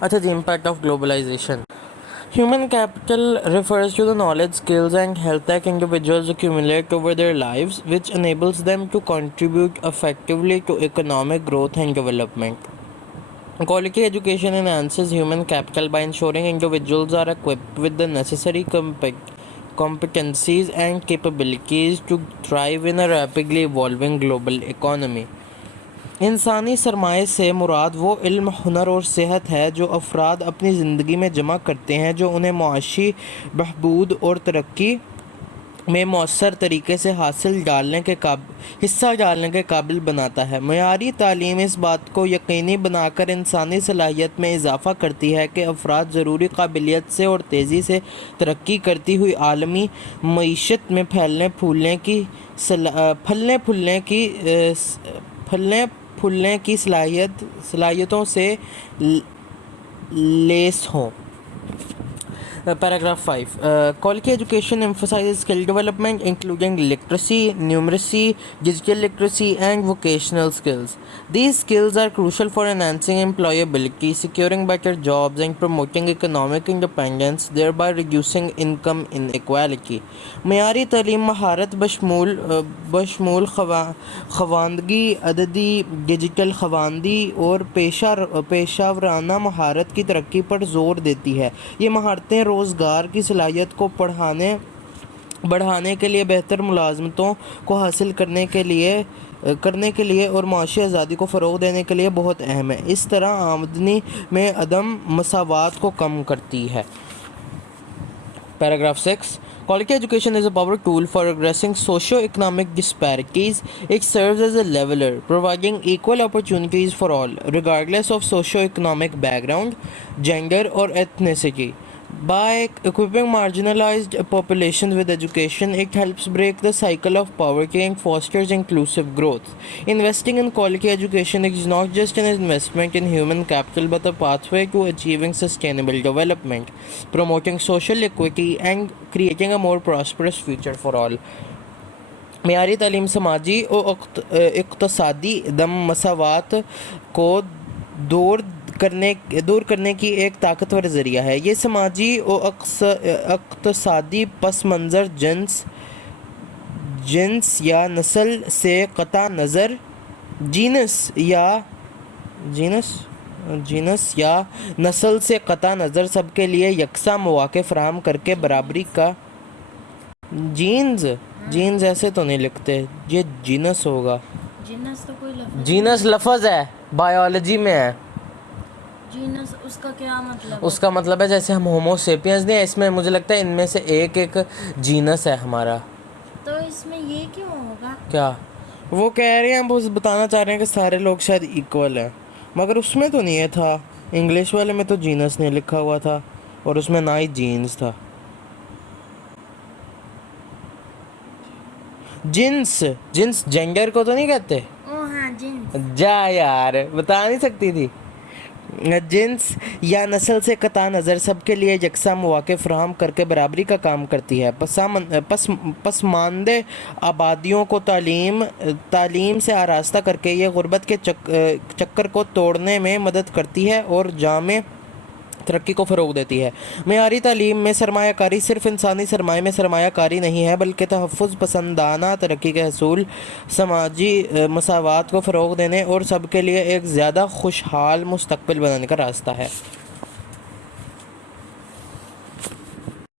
The impact of globalization. Human capital refers to the knowledge, skills, and health that individuals accumulate over their lives, which enables them to contribute effectively to economic growth and development. Quality education enhances human capital by ensuring individuals are equipped with the necessary competencies and capabilities to thrive in a rapidly evolving global economy. انسانی سرمایہ سے مراد وہ علم، ہنر اور صحت ہے جو افراد اپنی زندگی میں جمع کرتے ہیں، جو انہیں معاشی بہبود اور ترقی میں مؤثر طریقے سے حصہ ڈالنے کے قابل بناتا ہے۔ معیاری تعلیم اس بات کو یقینی بنا کر انسانی صلاحیت میں اضافہ کرتی ہے کہ افراد ضروری قابلیت سے اور تیزی سے ترقی کرتی ہوئی عالمی معیشت میں پھلنے کی صلاحیتوں سے لیس ہوں۔ Paragraph 5. Quality education emphasizes skill development, including literacy, numeracy, digital literacy, and vocational skills. These skills are crucial for enhancing employability, securing better jobs, and promoting economic independence, thereby reducing income inequality. معیاری تعلیم مہارت بشمول خواندگی، عددی، digital خواندگی اور پیشہ ورانہ مہارت کی ترقی پر زور دیتی ہے۔ یہ مہارتیں روزگار کی صلاحیت کو بڑھانے کے لیے، بہتر ملازمتوں کو حاصل کرنے کے لیے اور معاشی آزادی کو فروغ دینے کے لیے بہت اہم ہیں۔ اس طرح آمدنی میں عدم مساوات کو کم کرتی ہے۔ Paragraph 6. Quality education is a powerful tool for addressing socio-economic disparities. It serves as a leveler, providing equal opportunities for all, regardless of socio-economic background, gender, or ethnicity. By equipping marginalized populations with education, it helps break the cycle of poverty and fosters inclusive growth. Investing in quality education is not just an investment in human capital, but a pathway to achieving sustainable development, promoting social equity, and creating a more prosperous future for all. معیاری تعلیم سماجی و اقتصادی عدم مساوات کو دور کرنے کی ایک طاقتور ذریعہ ہے۔ یہ سماجی و اقتصادی پس منظر جنس یا نسل سے قطع نظر سب کے لیے یکساں مواقع فراہم کر کے برابری کا جینز ایسے تو نہیں لکھتے، یہ جینس ہوگا۔ جینس لفظ ہے، بایولوجی میں ہے۔ جینس اس کا کیا مطلب؟ اس کا مطلب ہے جیسے ہم ہومو سیپینز نہیں، اس میں مجھے لگتا ہے ان میں سے ایک جینس ہے ہمارا۔ تو اس میں یہ کیوں ہوگا؟ کیا وہ کہہ رہے ہیں، وہ بتانا چاہ رہے ہیں کہ سارے لوگ شاید ایکول ہیں، مگر اس میں تو نہیں تھا، انگلش والے میں تو جینس نہیں لکھا ہوا تھا اور اس میں نہ ہی جینس تھا۔ جنس جینڈر کو تو نہیں کہتے؟ ہاں جنس۔ جا یار، بتا نہیں سکتی تھی۔ جنس یا نسل سے قطع نظر سب کے لیے یکساں مواقع فراہم کر کے برابری کا کام کرتی ہے۔ پسماندہ آبادیوں کو تعلیم سے آراستہ کر کے یہ غربت کے چکر کو توڑنے میں مدد کرتی ہے اور جامع ترقی کو فروغ دیتی ہے۔ معیاری تعلیم میں سرمایہ کاری صرف انسانی سرمایہ میں سرمایہ کاری نہیں ہے، بلکہ تحفظ پسندانہ ترقی کے حصول، سماجی مساوات کو فروغ دینے اور سب کے لیے ایک زیادہ خوشحال مستقبل بنانے کا راستہ ہے۔